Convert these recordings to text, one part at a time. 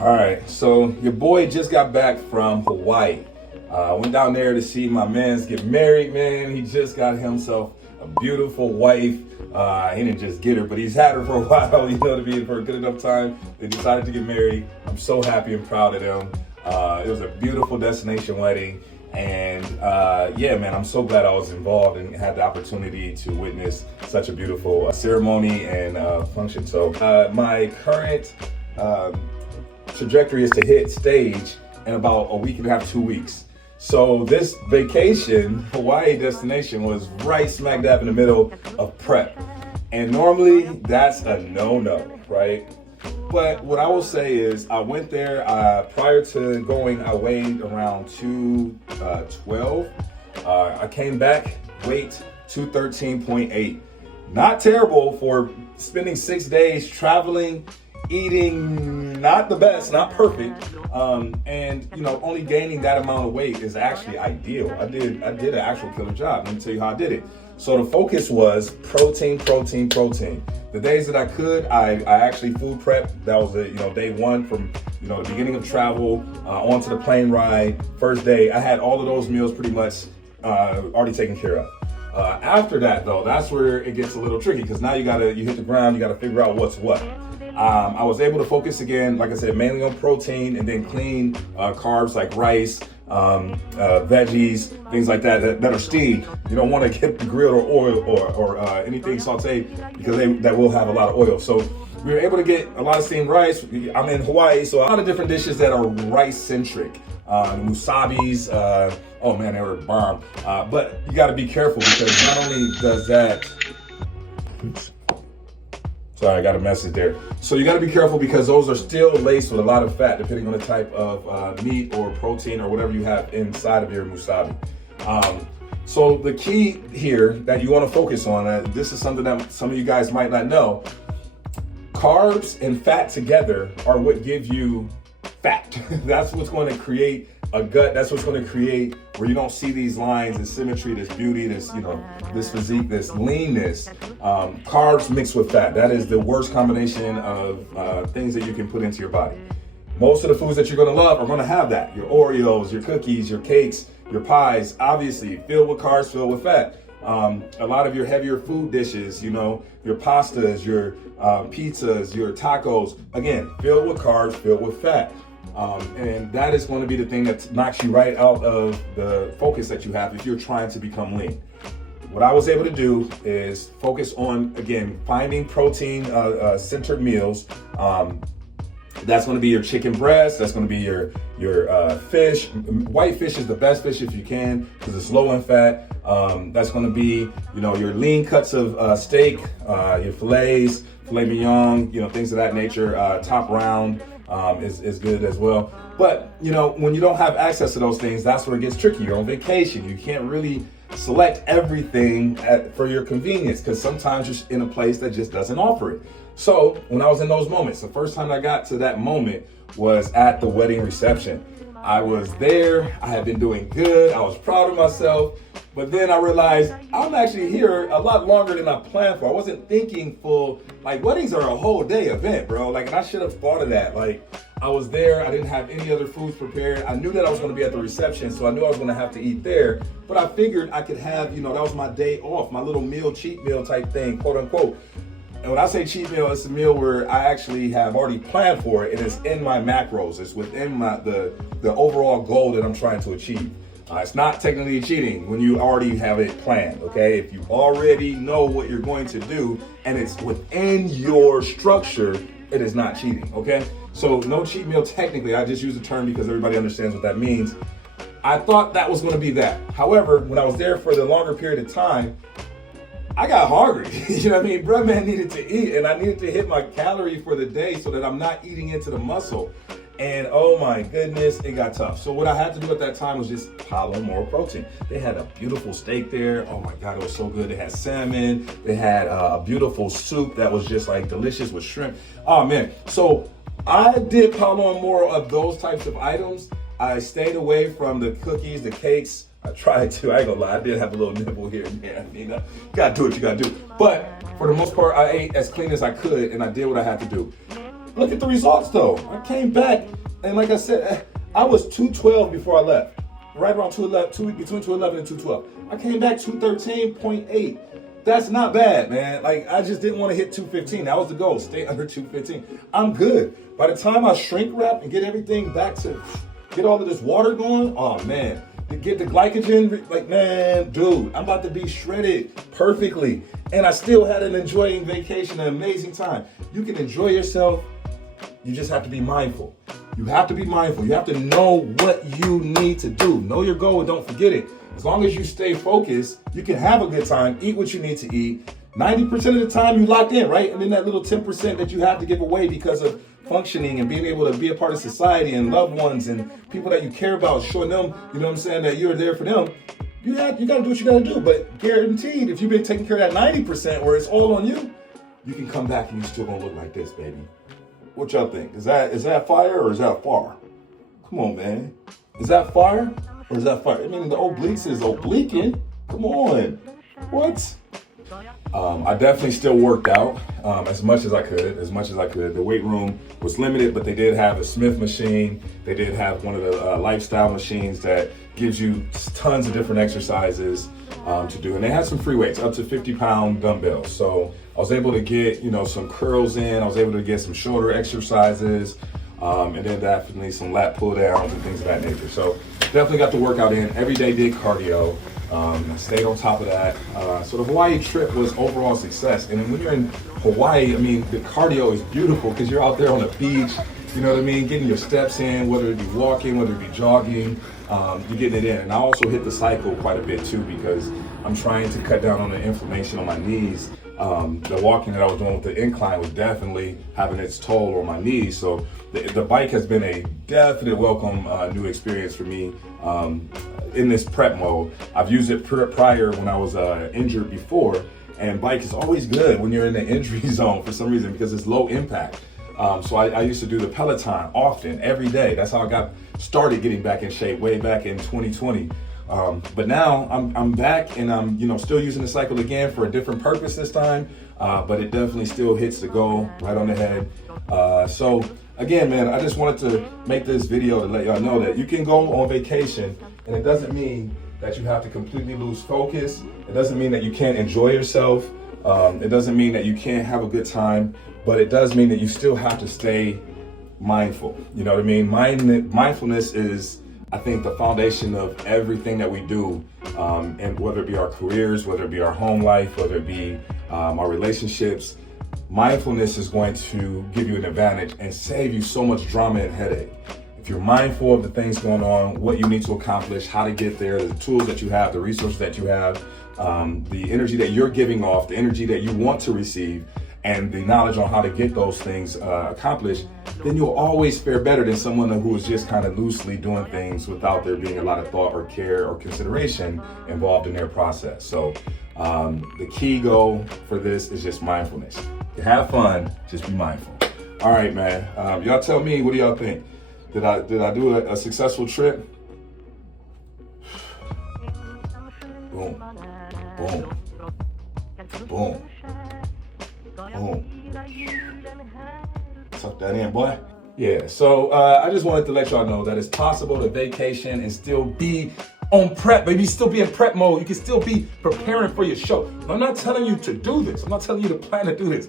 All right, so your boy just got back from Hawaii. Went down there to see my mans get married, man. He just got himself a beautiful wife. He didn't just get her, but he's had her for a while, you know what I mean, for a good enough time. They decided to get married. I'm so happy and proud of them. It was a beautiful destination wedding. And yeah, man, I'm so glad I was involved and had the opportunity to witness such a beautiful ceremony and function. So my current trajectory is to hit stage in about a week and a half, 2 weeks. So this vacation, Hawaii destination, was right smack dab in the middle of prep. And normally that's a no-no, right? But what I will say is I went there, prior to going, I weighed around 212. I came back, weight 213.8. Not terrible for spending 6 days traveling, eating, not the best, not perfect, and you know, only gaining that amount of weight is actually ideal. I did an actual killer job. Let me tell you how I did it. So the focus was protein, protein, protein. The days that I could, I actually food prep. That was day one from the beginning of travel onto the plane ride. First day, I had all of those meals pretty much already taken care of. After that, though, that's where it gets a little tricky because now you hit the ground, you gotta figure out what's what. I was able to focus again, like I said, mainly on protein and then clean carbs like rice, veggies, things like that are steamed. You don't want to get the grilled or oil or anything sauteed because that will have a lot of oil. So we were able to get a lot of steamed rice. I'm in Hawaii, so a lot of different dishes that are rice-centric. Musubis, oh man, they were bomb. But you gotta be careful because not only does that, oops. Sorry, I got a message there. So you gotta be careful because those are still laced with a lot of fat depending on the type of meat or protein or whatever you have inside of your musubi. So the key here that you wanna focus on, this is something that some of you guys might not know, carbs and fat together are what give you fat. That's what's going to create a gut. That's what's going to create where you don't see these lines, this symmetry, this beauty, this this physique, this leanness. Carbs mixed with fat. That is the worst combination of things that you can put into your body. Most of the foods that you're going to love are going to have that. Your Oreos, your cookies, your cakes, your pies, obviously filled with carbs, filled with fat. A lot of your heavier food dishes, your pastas, your pizzas, your tacos, again, filled with carbs, filled with fat. And that is going to be the thing that knocks you right out of the focus that you have if you're trying to become lean. What I was able to do is focus on, again, finding protein centered meals. That's going to be your chicken breast. That's going to be your fish. White fish is the best fish if you can because it's low in fat. That's going to be your lean cuts of steak, your fillets, filet mignon, things of that nature. Top round is good as well. But when you don't have access to those things, that's where it gets tricky. You're on vacation. You can't really select everything for your convenience because sometimes you're in a place that just doesn't offer it. So when I was in those moments, the first time I got to that moment was at the wedding reception. I was there, I had been doing good, I was proud of myself, but then I realized I'm actually here a lot longer than I planned for. I wasn't thinking weddings are a whole day event, bro. And I should have thought of that. I was there, I didn't have any other foods prepared. I knew that I was gonna be at the reception, so I knew I was gonna have to eat there, but I figured I could have, that was my day off, my little meal, cheat meal type thing, quote unquote. And when I say cheat meal, it's a meal where I actually have already planned for it and it's in my macros. It's within the overall goal that I'm trying to achieve. It's not technically cheating when you already have it planned, okay? If you already know what you're going to do and it's within your structure, it is not cheating, okay? So no cheat meal technically, I just use the term because everybody understands what that means. I thought that was gonna be that. However, when I was there for the longer period of time, I got hungry, you know what I mean? Bruh, man needed to eat and I needed to hit my calorie for the day so that I'm not eating into the muscle. And oh my goodness, it got tough. So what I had to do at that time was just pile on more protein. They had a beautiful steak there. Oh my God, it was so good. They had salmon. They had a beautiful soup that was just delicious with shrimp. Oh man, so I did pile on more of those types of items. I stayed away from the cookies, the cakes. I tried to, I ain't gonna lie, I did have a little nibble here and there. You gotta do what you gotta do. But for the most part, I ate as clean as I could and I did what I had to do. look at the results though. I came back, and like I said, I was 212 before I left. Right around 211, between 211 and 212. I came back 213.8. That's not bad, man. Like, I just didn't want to hit 215. That was the goal, stay under 215. I'm good. By the time I shrink wrap and get everything back to, get all of this water going, oh man, to get the glycogen, like, man, dude, I'm about to be shredded perfectly. And I still had an enjoying vacation, an amazing time. You can enjoy yourself. You just have to be mindful. You have to be mindful. You have to know what you need to do. Know your goal and don't forget it. As long as you stay focused, you can have a good time, eat what you need to eat. 90% of the time you locked in, right? And then that little 10% that you have to give away because of functioning and being able to be a part of society and loved ones and people that you care about, showing them, you know what I'm saying, that you're there for them. You got to do what you got to do. But guaranteed, if you've been taking care of that 90% where it's all on you, you can come back and you're still going to look like this, baby. What y'all think? Is that fire or is that far? Come on, man. Is that fire or is that fire? I mean, the obliques is obliquing. Come on. What? I definitely still worked out as much as I could. The weight room was limited, but they did have a Smith machine. They did have one of the lifestyle machines that gives you tons of different exercises to do. And they had some free weights, up to 50-pound dumbbells. So I was able to get, some curls in. I was able to get some shoulder exercises, and then definitely some lat pull downs and things of that nature. So definitely got the workout in. Every day did cardio. I stayed on top of that. So the Hawaii trip was overall a success. And when you're in Hawaii, I mean, the cardio is beautiful because you're out there on the beach, you know what I mean? Getting your steps in, whether it be walking, whether it be jogging, you're getting it in. And I also hit the cycle quite a bit too because I'm trying to cut down on the inflammation on my knees. The walking that I was doing with the incline was definitely having its toll on my knees. So the bike has been a definite welcome new experience for me in this prep mode. I've used it prior when I was injured before, and bike is always good when you're in the injury zone for some reason because it's low impact. So I used to do the Peloton often, every day. That's how I got started getting back in shape way back in 2020. But now I'm back and I'm still using the cycle again for a different purpose this time. But it definitely still hits the goal right on the head. So again, man, I just wanted to make this video to let y'all know that you can go on vacation, and it doesn't mean that you have to completely lose focus. It doesn't mean that you can't enjoy yourself. It doesn't mean that you can't have a good time, but it does mean that you still have to stay mindful. You know what I mean? Mindfulness is, I think, the foundation of everything that we do, and whether it be our careers, whether it be our home life, whether it be our relationships. Mindfulness is going to give you an advantage and save you so much drama and headache. If you're mindful of the things going on, what you need to accomplish, how to get there, the tools that you have, the resources that you have, the energy that you're giving off, the energy that you want to receive, and the knowledge on how to get those things accomplished, then you'll always fare better than someone who is just kind of loosely doing things without there being a lot of thought or care or consideration involved in their process. So the key goal for this is just mindfulness. Have fun, just be mindful. All right, man. Y'all tell me, what do y'all think? Did I do a successful trip? Boom, boom, boom, boom. Tuck that in, boy. Yeah, so I just wanted to let y'all know that it's possible to vacation and still be on prep, baby. Still be in prep mode. You can still be preparing for your show. I'm not telling you to do this. I'm not telling you to plan to do this.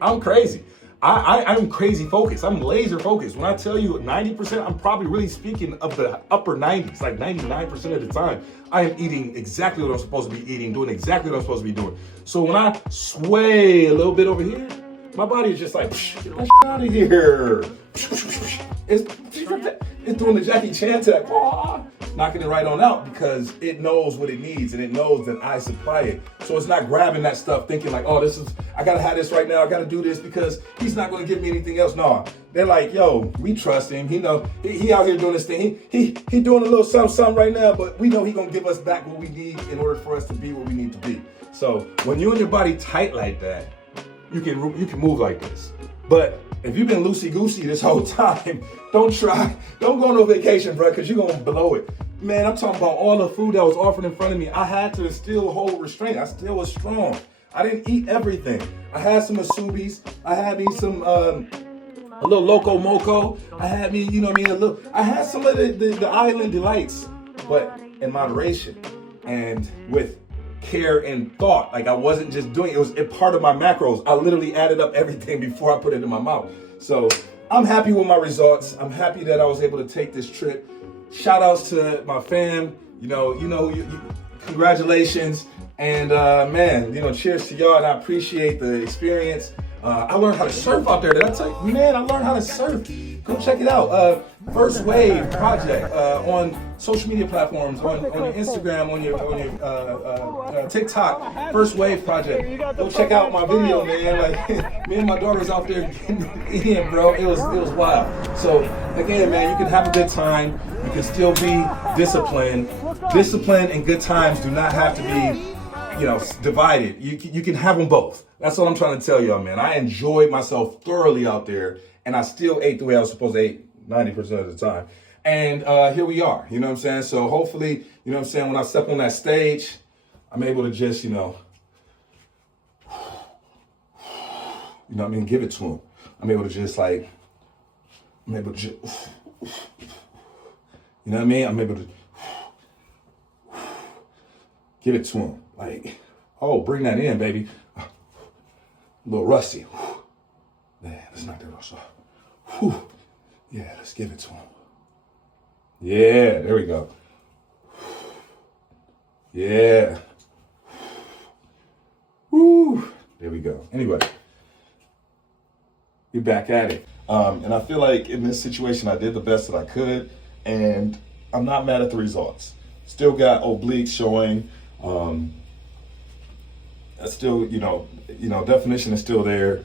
I'm crazy. I'm crazy focused. I'm laser focused. When I tell you 90%, I'm probably really speaking of the upper 90s, like 99% of the time. I am eating exactly what I'm supposed to be eating, doing exactly what I'm supposed to be doing. So when I sway a little bit over here, my body is just like, get that out of here. It's doing the Jackie Chan to that, knocking it right on out because it knows what it needs and it knows that I supply it. So it's not grabbing that stuff thinking like, I gotta have this right now. I gotta do this because he's not gonna give me anything else. No, they're like, yo, we trust him. He know he out here doing this thing. He doing a little something right now, but we know he gonna give us back what we need in order for us to be where we need to be. So when you and your body tight like that, you can move like this. But if you've been loosey-goosey this whole time, don't go on no vacation, bro, because you're going to blow it. Man, I'm talking about all the food that was offered in front of me. I had to still hold restraint. I still was strong. I didn't eat everything. I had some musubis. I had me some a little loco moco. I had me, you know what I mean, I had some of the island delights, but in moderation and with care and thought. Like, I wasn't just doing it. It was a part of my macros. I literally added up everything before I put it in my mouth. So I'm happy with my results. I'm happy that I was able to take this trip. Shout outs to my fam. Congratulations. And man, cheers to y'all. And I appreciate the experience. I learned how to surf out there. Did I tell you? Man, I learned how to surf. Go check it out. First Wave Project on social media platforms, on your Instagram, on your TikTok. First Wave Project. Go check out my video, man. Like, me and my daughter's out there getting in, bro. It was wild. So again, man, you can have a good time. You can still be disciplined. Discipline and good times do not have to be, divided. You can have them both. That's what I'm trying to tell y'all, man. I enjoyed myself thoroughly out there, and I still ate the way I was supposed to eat 90% of the time. And here we are, you know what I'm saying? So hopefully, you know what I'm saying, when I step on that stage, I'm able to just, give it to him. I'm able to just I'm able to just, I'm able to give it to him. Like, oh, bring that in, baby. A little rusty. Man, let's knock that off. Yeah, let's give it to him. Yeah, there we go. Yeah. Woo. There we go. Anyway, we're back at it. And I feel like in this situation, I did the best that I could, and I'm not mad at the results. Still got obliques showing. Still, definition is still there.